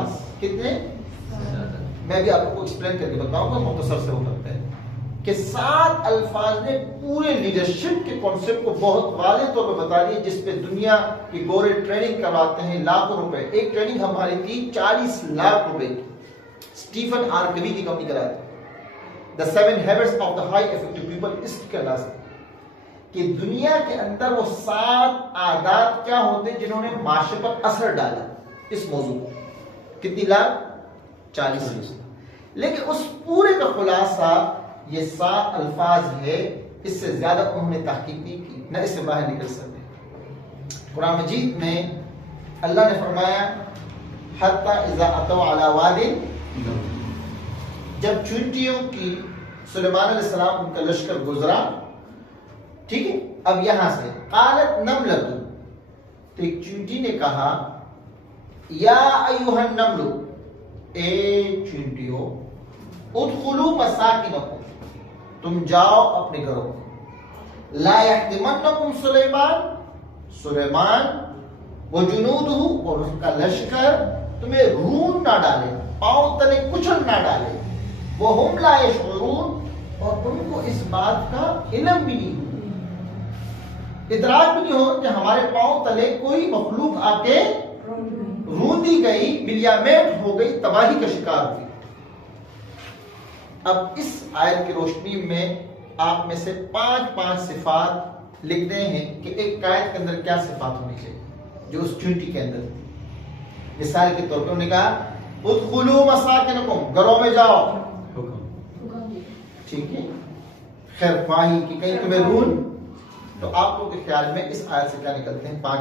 الفاظ کتنے؟ میں بھی آپ کو ایکسپلین کر کے بتاؤں گا، مختصر سے وہ کرتے ہیں کہ 7 الفاظ نے پورے لیڈرشپ کے کانسیپٹ کو بہت واضح طور پہ بتا دیا، جس پہ دنیا کے گورے ٹریننگ کرواتے ہیں لاکھوں روپے. ایک ٹریننگ ہماری تھی 40 لاکھ روپے کی، اسٹیفن آر کوی کی کمپنی کرائی تھی. The 7 habits of the high effective people، اس کی کہنا ہے کہ دنیا کے اندر وہ 7 عادات کیا ہوتے ہیں جنہوں نے معاشرے پر اثر ڈالا اس موضوع پر. کتنی لاکھ؟ 40. لیکن اس پورے کا خلاصہ یہ 7 الفاظ ہے، اس سے زیادہ انہوں نے تحقیق نہیں کی، نہ اس سے باہر نکل سکتے. قرآن مجید میں اللہ نے فرمایا حتی اذا اتوا علی واد، جب چونٹیوں کی سلیمان علیہ السلام ان کا لشکر گزرا، ٹھیک ہے. اب یہاں سے قالت نملۃ، تو ایک چونٹی نے کہا یا ایھا النمل، اے چونٹیوں، ادخلوا مساکنکم، تم جاؤ اپنے گھروں میں. لا یحطمنکم سلیمان، سلیمان وجنودہ، اور اس کا لشکر تمہیں رون نہ ڈالے، پاؤں تلے کچل نہ ڈالے. وہم لا یشعرون، اور ان کو اس بات کا علم بھی نہیں، ادراک بھی نہیں ہو کہ ہمارے پاؤں تلے کوئی مخلوق آ کے روندی گئی، ملیامیٹ ہو گئی، تباہی کا شکار ہوئی. اب اس آیت کی روشنی میں آپ میں سے 5 صفات لکھتے ہیں کہ ایک قائد کے اندر کیا صفات ہونی چاہیے جو اس چونٹی کے اندر تھی. مثال کے طور پر انہوں نے کہا ادخلوا مساکنکم، گھروں میں جاؤ، ٹھیک ہے. خیر خواہی کہ کہیں تمہیں رون، تو آپ لوگوں کے خیال میں اس آیت سے کیا نکلتے ہیں؟ 5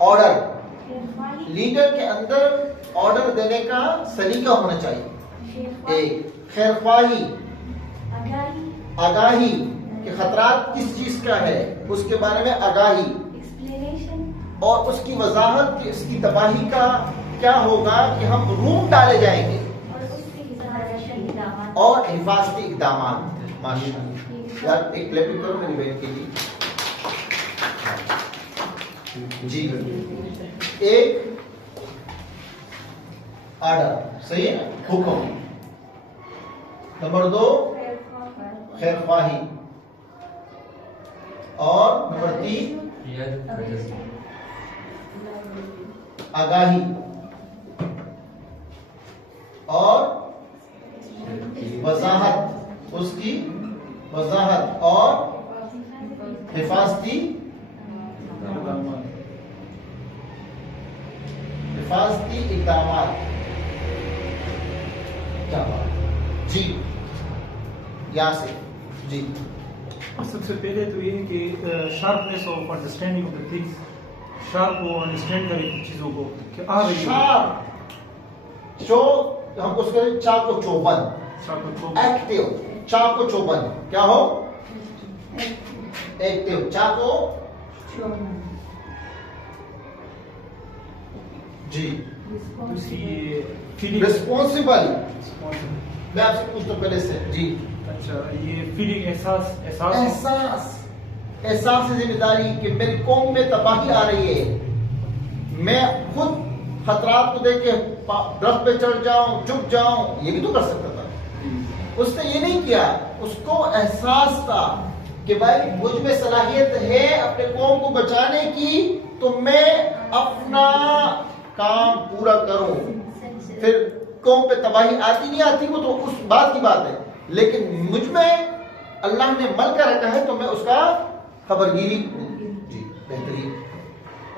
آرڈر. لیڈر کے اندر آرڈر دینے کا سلیقہ ہونا چاہیے. ایک خیر خواہی، آگاہی کہ خطرات کس چیز کا ہے اس کے بارے میں آگاہی، اور اس کی وضاحت کہ اس کی تباہی کا کیا ہوگا کہ ہم روم ڈالے جائیں گے، اور حفاظتی اقدامات. ماشاءاللہ یار ایک کلپنگ کرو میری بہن کے لیے. جی ایک آرڈر، صحیح ہے، حکم. نمبر 2 خیر خواہی، اور نمبر 3 آگاہی، اور وضاحت، اس کی وضاحت، اور حفاظتی اقدامات. کیا بات. جی یہاں سے جی سب سے پہلے تو یہ ہے کہ sharpness of understanding of the things, sharp کو انڈرسٹینڈ کریں چیزوں کو کہ آ رہی ہے. شارپ شو ہم اس کے چاق و چوبند، ایکٹیو چاق و چوبند، کیا ہو؟ ایکٹیو چاق و جی رسپونسبل. میں آپ سے پوچھتا ہوں پہلے سے جی. اچھا یہ فیلنگ، احساس ذمہ داری کہ میری قوم میں تباہی آ رہی ہے، میں خود خطرات کو دیکھ کے درخت پہ چڑھ جاؤں، جھک جاؤں، یہ بھی تو کر سکتا تھا. اس نے یہ نہیں کیا، اس کو احساس تھا کہ بھائی مجھ میں صلاحیت ہے اپنے قوم کو بچانے کی، تو میں اپنا کام پورا کروں. پھر قوم پہ تباہی آتی نہیں آتی وہ تو اس بات کی بات ہے، لیکن مجھ میں اللہ نے مل کر رکھا ہے تو میں اس کا خبرگیری. جی بہترین.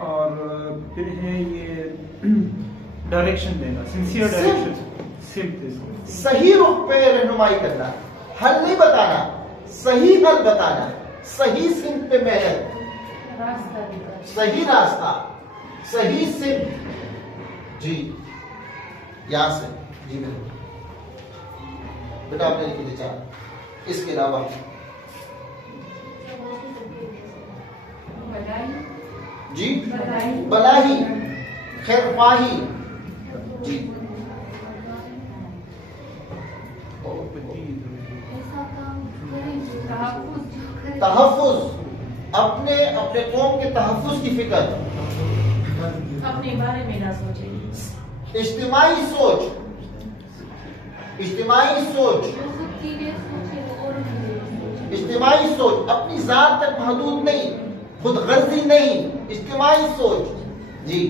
اور پھر ہے یہ ڈائریکشن دینا، سنسیئر ڈائریکشن، صحیح رخ پہ رہنمائی کرنا، حل نہیں بتانا، صحیح حل بتانا، صحیح سمت پہ محنت، صحیح راستہ، صحیح سمت. جی یہاں سے جی بیٹا آپ نے لکھ دیا چاہ. اس کے علاوہ جی بلاہی، خیر خواہی، جی تحفظ، اپنے قوم کے تحفظ کی فکر. اپنے بارے میں نہ سوچیں. اجتماعی سوچ، اجتماعی سوچ، اجتماعی سوچ، اپنی ذات تک محدود نہیں، خود غرضی نہیں، اجتماعی سوچ. جی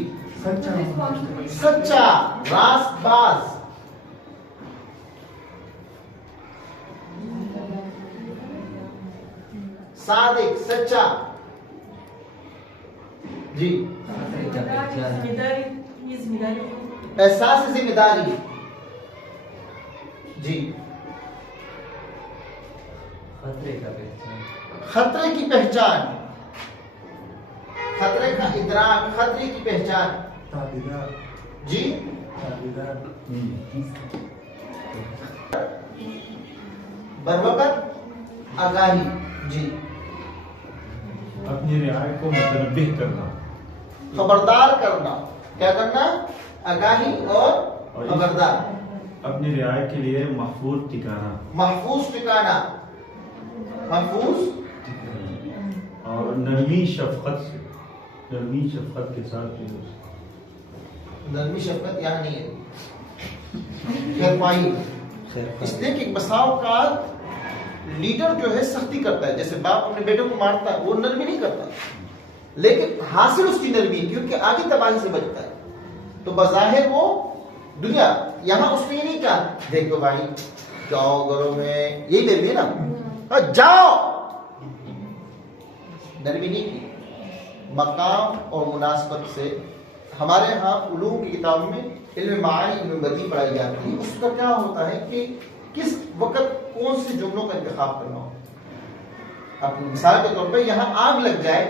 سچا، راست باز، صادق، سچا. جی احساس ذمہ داری. جی خطرے کی پہچان، خطرے کا ادراک، خطرے کی پہچان. جی بروقت آگاہی. جی اپنی رعایا کو متنبہ کرنا، خبردار کرنا. کیا کرنا؟ آگاہی اور خبردار. اپنی رعایا کے لیے محفوظ ٹھکانا، محفوظ ٹھکانا، محفوظ. اور نرمی شفقت سے، نرمی شفقت کے ساتھ. نرمی شفقت یہاں نہیں ہے، خیر پائی. اس لیے کہ بسا اوقات لیڈر جو ہے سختی کرتا ہے، جیسے باپ اپنے بیٹے کو مارتا ہے، وہ نرمی نہیں کرتا، لیکن حاصل اس کی نرمی کیونکہ آگے تباہی سے بچتا ہے. تو بظاہر وہ دنیا، یہاں اس نے یہ نہیں کہا دیکھو بھائی جاؤ گھروں میں، یہی نرمی نا، جاؤ، نرمی نہیں کی. مقام اور مناسبت سے. ہمارے ہاں علوم کی کتابوں میں علم معانی، علم بدیع پڑھائی جاتی ہے. اس کا کیا ہوتا ہے کہ کس وقت کون سے جملوں کا انتخاب کرنا ہو. اب مثال کے طور پہ یہاں آگ لگ جائے،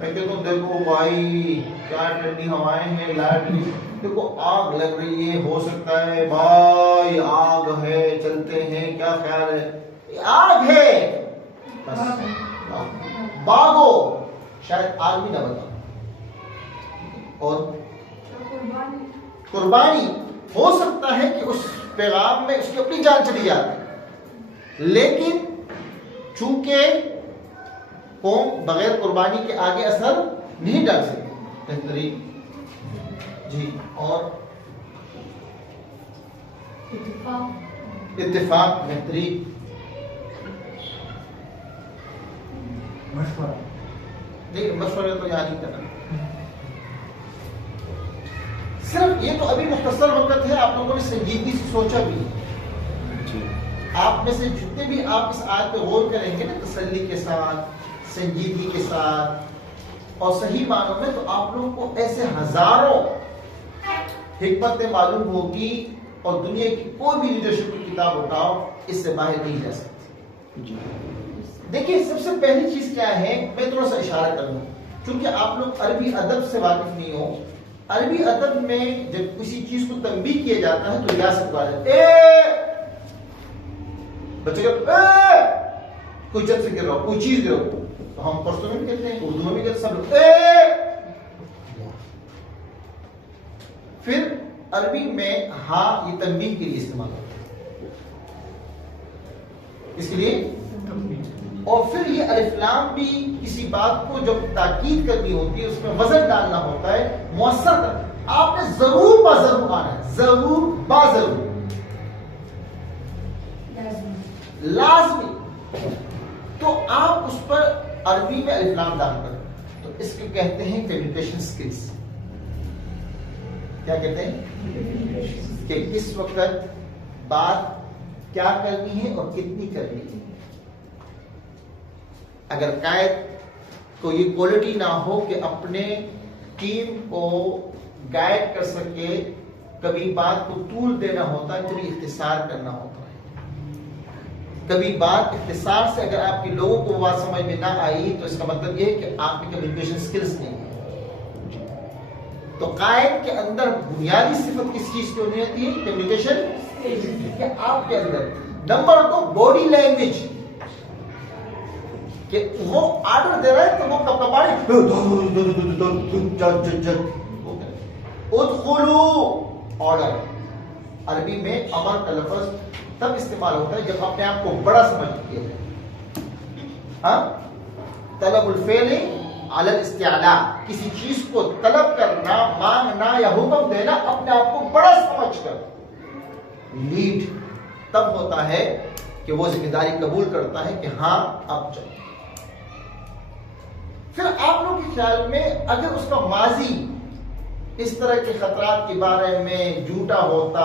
میں کہتا ہوں دیکھو بھائی کیا ٹھنڈی ہوائیں ہیں، لائٹ نہیں، دیکھو آگ لگ رہی ہے، ہو سکتا ہے بھائی آگ ہے، چلتے ہیں، کیا خیال ہے؟ آگ ہے، بس باغو، شاید آگ بھی نہ بتا. اور قربانی، ہو سکتا ہے کہ اس پیغام میں اس کی اپنی جان چلی جاتی، لیکن چونکہ قوم بغیر قربانی کے آگے اثر نہیں ڈال سکتی. بہترین. جی اور اتفاق، بہترین. مشورہ، نہیں مشورہ تو یاد نہیں کرنا. صرف یہ تو ابھی مختصر وقت ہے، آپ لوگوں نے سنجیدگی سے سوچا بھی. آپ میں سے جتنے بھی آپ اس آیت پہ غور کریں گے نا تسلی کے ساتھ، سنجیدگی کے ساتھ اور صحیح معنوں میں، تو آپ لوگوں کو ایسے ہزاروں حکمتیں معلوم ہوگی، اور دنیا کی کوئی بھی لیڈرشپ کی کتاب اٹھاؤ اس سے باہر نہیں جا سکتی. دیکھیے سب سے پہلی چیز کیا ہے، میں تھوڑا سا اشارہ کروں، چونکہ آپ لوگ عربی ادب سے واقف نہیں ہو. عربی ادب میں جب کسی چیز کو تنبیہ کیا جاتا ہے تو ریاست والے بچے کا کوئی چیز سے گر رہا ہو، کوئی چیز گر رہا ہو، تو ہم پشتو میں بھی کہتے ہیں، اردو میں بھی کہتے ہیں، سب لوگ پھر عربی میں ہاں یہ تنبیہ کے لیے استعمال ہوتا ہے، اس لیے. اور پھر یہ الف لام بھی کسی بات کو جب تاکید کرنی ہوتی ہے، اس میں وزن ڈالنا ہوتا ہے، مؤثر کرنا. آپ نے ضرور باضرور آنا ہے، ضرور باضرور، لازمی. تو آپ اس پر عربی میں الف لام ڈال کر، تو اس کو کہتے ہیں کمیونیکیشن سکلز. کیا کہتے ہیں؟ کہ کس وقت بات کیا کرنی ہے اور کتنی کرنی ہے. اگر قائد کو یہ کوالٹی نہ ہو کہ اپنے ٹیم کو گائیڈ کر سکے، کبھی بات کو طول دینا ہوتا ہے، کبھی اختصار کرنا ہوتا ہے. کبھی بات اختصار سے اگر آپ کے لوگوں کو بات سمجھ میں نہ آئی تو اس کا مطلب یہ ہے کہ آپ کی کمیونیکیشن سکلز نہیں ہے. تو قائد کے اندر بنیادی صفت کس چیز کی ہونی ہوتی ہے؟ کمیونیکیشن. کہ آپ کے اندر نمبر 2 باڈی لینگویج، کہ وہ آرڈر دے رہا ہے تو وہ کپکپاڑی ادخلوا آرڈر. عربی میں امر کا لفظ تب استعمال ہوتا ہے جب اپنے آپ کو بڑا سمجھ کیا جائے. ہاں طلب الفعل علی الاستعلاء، کسی چیز کو طلب کرنا، مانگنا یا حکم دینا اپنے آپ کو بڑا سمجھ کر. لیڈ تب ہوتا ہے کہ وہ ذمہ داری قبول کرتا ہے کہ ہاں اب چلو. پھر آپ لوگ کے خیال میں اگر اس کا ماضی اس طرح کے خطرات کے بارے میں جھوٹا ہوتا،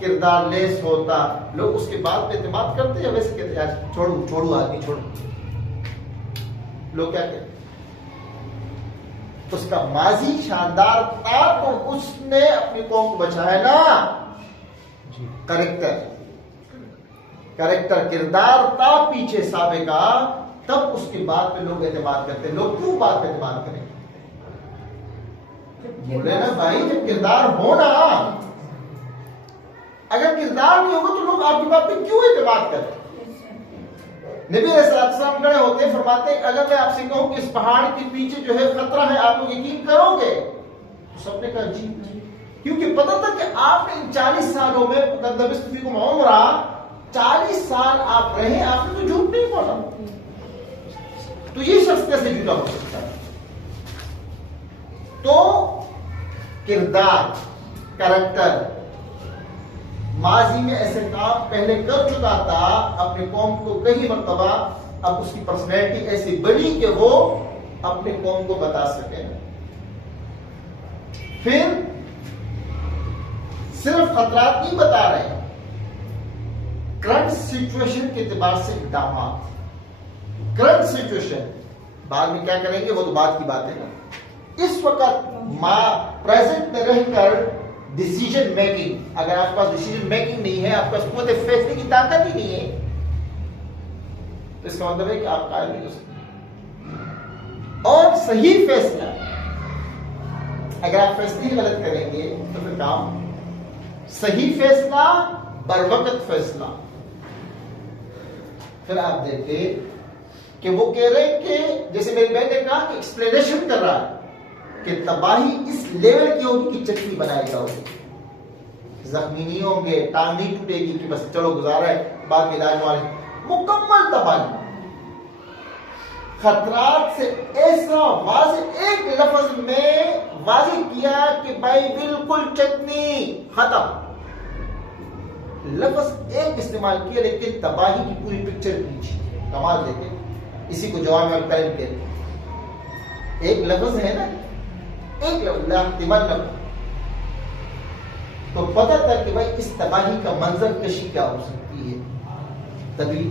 کردار لیس ہوتا، لوگ اس کے بعد پہ اعتماد کرتے یا ویسے کہتے ہیں چھوڑو آدمی چھوڑو؟ لوگ کیا کہتے ہیں؟ اس کا ماضی شاندار تھا تو اس نے اپنی قوم کو بچایا نا. کریکٹر کردار تھا پیچھے سابقہ، تب اس کے بعد پہ لوگ اعتماد کرتے ہیں. لوگ کیوں بات پہ اعتماد کریں؟ بولے نا بھائی جب کردار ہونا، اگر کردار نہیں ہوگا تو لوگ آپ کی بات پہ کیوں اعتماد کریں؟ نبی علیہ السلام کھڑے ہوتے ہیں، فرماتے ہیں اگر میں آپ سے کہوں کہ اس پہاڑ کے پیچھے جو ہے خطرہ ہے، آپ لوگ یقین کرو گے؟ تو سب نے کہا جی، کیونکہ پتا تھا کہ آپ نے ان 40 سالوں میں 40 سال آپ رہے، آپ نے تو جھوٹ نہیں بولا. تو یہ شخص کیسے جھوٹا ہو سکتا ہے؟ تو کردار، کریکٹر، ماضی میں ایسے کام پہلے کر چکا تھا اپنی قوم کو کئی مرتبہ، اب اس کی پرسنالٹی ایسی بڑی کہ وہ اپنی قوم کو بتا سکے. پھر صرف خطرات نہیں بتا رہے، کرنٹ سچویشن کے اعتبار سے اقدامات. کرنٹ سچویشن بعد میں کیا کریں گے وہ تو بعد کی بات ہے نا. اس وقت پریزنٹ میں رہ کر ڈیسیژن میکنگ، اگر آپ کے پاس ڈیسیژن میکنگ نہیں ہے، آپ کے پاس قوت فیصلے کی طاقت ہی نہیں ہے، تو اس کا مطلب ہے کہ آپ قائل نہیں ہو سکتے. اور صحیح فیصلہ، اگر آپ فیصلے ہی غلط کریں گے تو پھر کام. صحیح فیصلہ، بروقت فیصلہ. پھر آپ دیکھیں کہ وہ کہہ رہے ہیں کہ جیسے میری بہن نے کہا کہ ایکسپلینیشن کر رہا ہے کہ تباہی اس لیول کی ہوگی کہ چٹنی بنائے گا، زخمی نہیں ہوں گے، ٹانگ نہیں ٹوٹے گی کہ بس چلو گزارا ہے بعد میں علاج والے. مکمل تباہی. خطرات سے ایسا واضح ایک لفظ میں واضح کیا کہ بھائی بالکل چٹنی ختم. لفظ ایک استعمال کیا لیکن تباہی کی پوری پکچر کھینچی. کمال دیکھیں، اسی کو جوامع الکلم کہتے ہیں. ایک لفظ ہے نا، ایک لفظ تو پتہ تھا کہ بھائی اس تباہی کا منظر کشی کیا ہو سکتی ہے. تبھی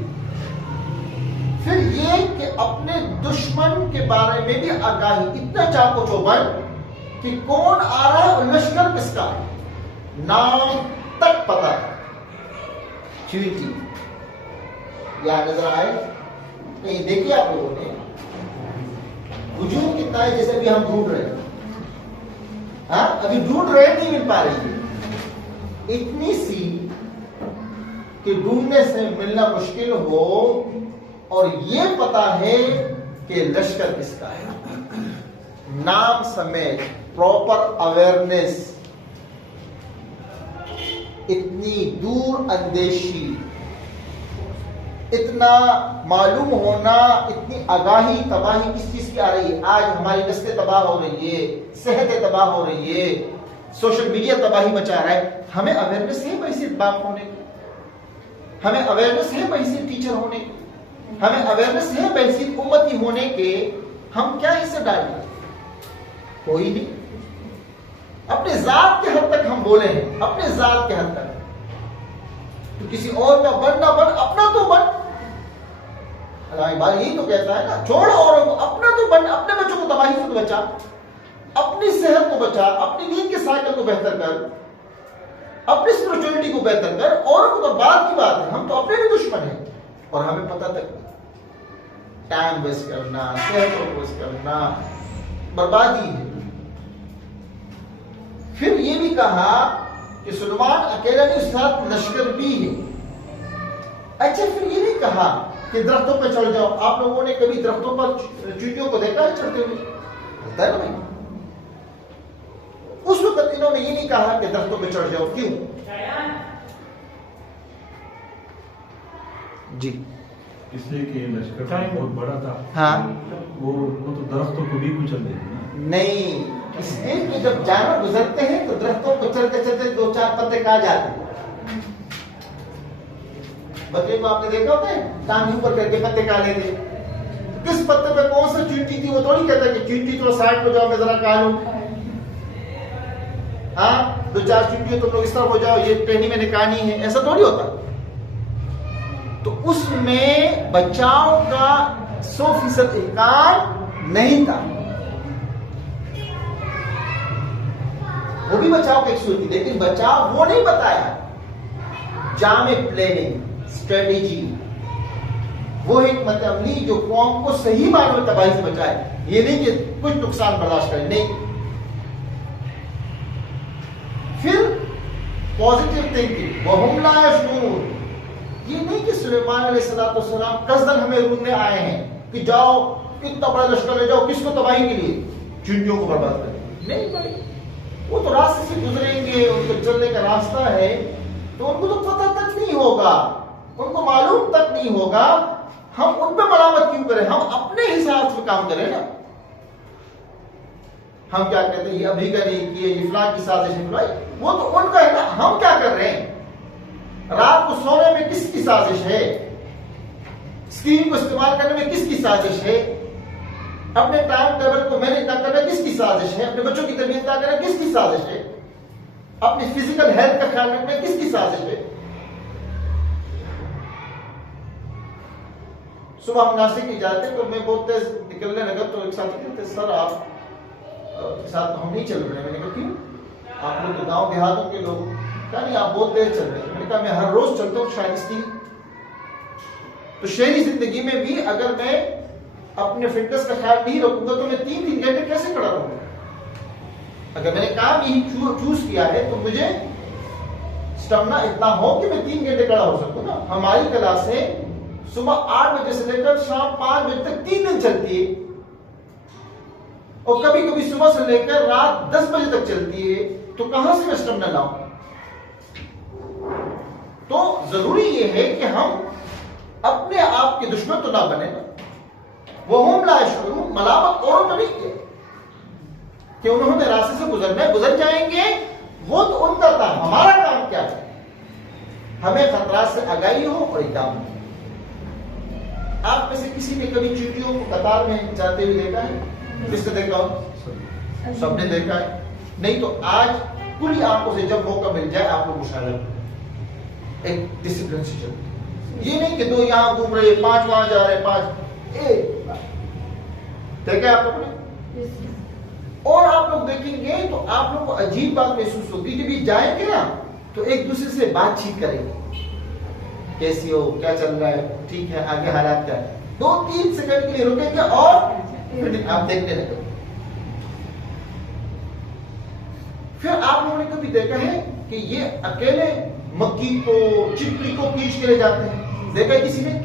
پھر یہ کہ اپنے دشمن کے بارے میں بھی آگاہی، اتنا چاقو چوبند کہ کون آ رہا ہے اور لشکر کس کا ہے، نام تک پتا. چیٹی یہاں نظر آئے کہیں دیکھیے آپ لوگوں نے ہجوم کتنا ہے، جیسے ابھی ہم ڈھونڈ رہے ہیں. ہاں ابھی ڈھونڈ رہے نہیں مل پا رہی ہے، اتنی سی کہ ڈھونڈنے سے ملنا مشکل ہو، اور یہ پتا ہے کہ لشکر کس کا ہے. نام سمیت پراپر اویئرنیس، اتنی دور اندیشی، اتنا معلوم ہونا، اتنی آگاہی. تباہی کس چیز کی آ رہی ہے؟ آج ہماری نسلیں تباہ ہو رہی ہے، صحتیں تباہ ہو رہی ہے، سوشل میڈیا تباہی مچا رہا ہے. ہمیں اویئرنیس ہے بحیثیت باپ ہونے کی، ہمیں اویئرنیس ہے بحیثیت ٹیچر ہونے کی، ہمیں اویئرنیس ہے بحیثیت امتی ہونے کے. ہم کیا حصہ ڈالیں؟ کوئی نہیں. اپنے ذات کے حد تک ہم بولے ہیں، اپنے ذات کے حد تک. تو کسی اور کا بن نہ بن، اپنا تو بن. اللہ بھائی یہی تو کہتا ہے نا، چھوڑ اوروں کو، اپنا تو بن. اپنے بچوں کو تباہی سے تو بچا، اپنی صحت کو بچا، اپنی نیند کے سائیکل کو بہتر کر، اپنی اسپرچولیٹی کو بہتر کر. اوروں کو تو بعد کی بات ہے، ہم تو اپنے بھی دشمن ہیں اور ہمیں پتہ تک نہیں. ٹائم ویسٹ کرنا، صحت کو ویسٹ کرنا بربادی ہے. پھر یہ بھی کہا کہ سلیمان اکیلا نہیں، اس ساتھ لشکر بھی ہے. اچھا پھر یہ نہیں کہا کہ درختوں پہ چڑھ جاؤ. آپ لوگوں نے کبھی درختوں پر چیونٹیوں کو دیکھا ہے چڑھتے ہوئے؟ ہوتا ہے نا بھائی. اس وقت انہوں نے یہ نہیں کہا کہ درختوں پہ چڑھ جاؤ. کیوں؟ جی اس لیے کہ لشکر بہت بڑا تھا. ہاں وہ تو درختوں کو بھی کچل دیتے ہیں. نہیں، اس لیے کہ جب جانور گزرتے ہیں تو درختوں کو چلتے چلتے 2-4 پتے کہاں جاتے ہیں. بکرے کو آپ نے دیکھا ہوتا ہے ٹانگ اوپر کر کے پتے کھا لیتے. کس پتے پہ کون سا چینٹی تھی وہ تھوڑی کہتا کہ چینٹی تھوڑا سائڈ پہ جاؤ میں ذرا کھا لوں. ہاں 2-4 چینٹی تم لوگ اس طرح ہو جاؤ یہ ٹہنی میں نکانی ہے، ایسا تھوڑی ہوتا. تو اس میں بچاؤ کا 100% احکام نہیں تھا. وہ بھی بچاؤ کی ایک صورت تھی لیکن بچاؤ وہ نہیں بتایا. جامع پلاننگ، اسٹریٹجی، وہ حکمت عملی جو قوم کو صحیح معنوں میں تباہی سے بچائے. یہ نہیں کہ کچھ نقصان برداشت کرے، نہیں. پھر پازیٹیو تھنکنگ، وَهُمْ لَا يَشْعُرُونَ. یہ نہیں کہ سلیمان علیہ السلام قصداً ہمیں روکنے آئے ہیں کہ جاؤ اتنا بڑا لشکر لے جاؤ. کس کو تباہی کے لیے؟ چینٹیوں کو برباد کریں. نہیں بھائی، وہ تو راستے سے گزریں گے، ان کو چلنے کا راستہ ہے تو ان کو تو پتہ تک نہیں ہوگا، ان کو معلوم تک نہیں ہوگا. ہم ان پہ ملامت کیوں کریں؟ ہم اپنے حساب سے کام کریں نا. ہم کیا کہتے ہیں یہ ابھی کا نہیں کیے، یہ فلاں کی سازش ہے. وہ تو ان کا ہے نا، ہم کیا کر رہے ہیں؟ رات کو سونے میں کس کی سازش ہے؟ اسکرین کو استعمال کرنے میں کس کی سازش ہے؟ اپنے ٹائم ٹیبل کو مینج نہ کرنا کس کی سازش ہے؟ اپنے بچوں کی تربیت نہ کرنا کس کی سازش ہے؟ اپنی فزیکل ہیلتھ کا خیال رکھنا کس کی سازش ہے؟ صبح ہم ناسک کی جاتے تو میں بہت تیز نکلنے لگا تو ایک ساتھی کہتے سر آپ کے ساتھ ہم نہیں چل رہے. میں نے کہا کیوں؟ آپ لوگ تو گاؤں دیہاتوں کے لوگ. کہا نہیں آپ بہت تیز چل رہے ہیں. میں نے کہا میں ہر روز چلتا ہوں شاید اس کی. تو شہری زندگی میں بھی اگر میں اپنے فٹنس کا خیال نہیں رکھوں گا تو میں 3 گھنٹے کیسے کھڑا رہوں گا؟ اگر میں نے کام یہی چوز کیا ہے تو مجھے اسٹیمنا اتنا ہو کہ میں 3 گھنٹے کھڑا ہو سکوں نا. ہماری کلاسیں صبح 8 بجے سے لے کر شام 5 بجے تک 3 دن چلتی ہے اور کبھی کبھی صبح سے لے کر رات 10 بجے تک چلتی ہے. تو کہاں سے میں اسٹیمنا لاؤں؟ تو ضروری یہ ہے کہ ہم اپنے آپ کے دشمن تو نہ بنے نا. وَهُمْ لَا يَشْعُرُونَ. ملامت اوروں تو نہیں کیا کہ انہوں نے راستے سے گزرنا ہے، گزر جائیں گے. وہ تو ان کا تھا. ہمارا کام کیا ہے؟ ہمیں خطرات سے آگاہی ہو اور اقدام ہو. آپ میں سے کسی نے کبھی چینٹیوں کو قطار میں جاتے ہوئے دیکھا ہے؟ کس نے دیکھا ہو؟ سب نے دیکھا ہے. نہیں تو آج کلی آنکھوں سے جب موقع مل جائے آپ کو مشاہدہ ایک ڈسپلن سے چلتے. یہ نہیں کہ 2 یہاں گھوم رہے 5 وہاں جا رہے 5 دیکھا آپ لوگوں نے. اور آپ لوگ دیکھیں گے تو آپ لوگ کو عجیب بات محسوس ہوگی کہ بھی جائیں گے نا تو ایک دوسرے سے بات چیت کریں گے. کیسی ہو، کیا چل رہا ہے، ٹھیک ہے، آگے حالات کیا ہے. 2-3 سیکنڈ کے لیے رکیں گے اور پھر آپ دیکھنے لگے. پھر آپ لوگوں نے کبھی دیکھا ہے کہ یہ اکیلے مکی کو چپڑی کو کھینچ کے لے جاتے ہیں؟ دیکھا ہے کسی نے؟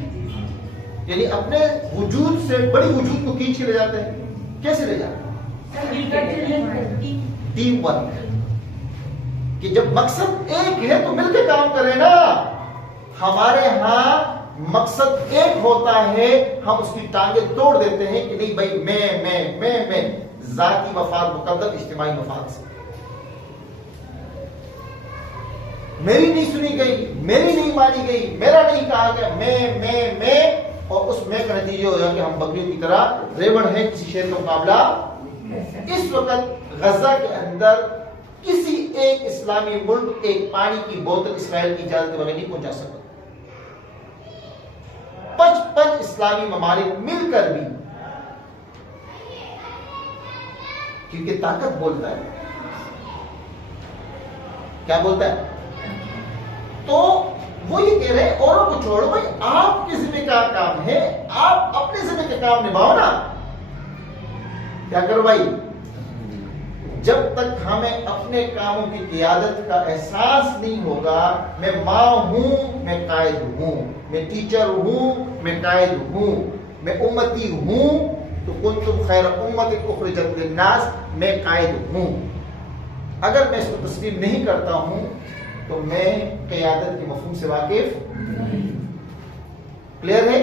یعنی اپنے وجود سے بڑی وجود کو کھینچ کے لے جاتے ہیں. کیسے لے جاتے ہیں؟ Team work. کہ جب مقصد ایک ہے تو مل کے کام کریں نا. ہمارے ہاں مقصد ایک ہوتا ہے، ہم اس کی ٹانگیں توڑ دیتے ہیں کہ نہیں بھائی میں ذاتی مفاد مقدم اجتماعی مفاد سے. میری نہیں سنی گئی، میری نہیں مانی گئی، میرا نہیں کہا گیا، میں اور اس میں کا نتیجہ ہو جائے کہ ہم بکریوں کی طرح ریوڑ ہیں کسی شہر کا مقابلہ. اس وقت غزہ کے اندر کسی ایک اسلامی ملک ایک پانی کی بوتل اسرائیل کی اجازت کے بغیر نہیں پہنچا سکتا. 55 اسلامی ممالک مل کر بھی، کیونکہ طاقت بولتا ہے. کیا بولتا ہے؟ تو وہ یہ کہہ رہے ہیں اوروں کو چھوڑو بھائی، آپ کے ذمہ کا کام ہے، آپ اپنے ذمہ کا کام نبھاؤ نا. کیا کرو بھائی؟ جب تک ہمیں اپنے کاموں کی قیادت کا احساس نہیں ہوگا، میں ماں ہوں، میں قائد ہوں، میں ٹیچر ہوں، میں قائد ہوں، میں امتی ہوں، تو کنتم خیر امت اخرجت للناس، میں قائد ہوں. اگر میں اس کو تسلیم نہیں کرتا ہوں تو میں قیادت کے مفہوم سے واقف. کلیئر ہے؟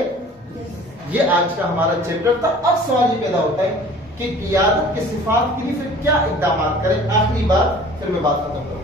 یہ آج کا ہمارا چیپٹر تھا. اب سوال یہ پیدا ہوتا ہے کہ قیادت کے صفات کے لیے پھر کیا اقدامات کریں. آخری بات پھر میں بات ختم کروں.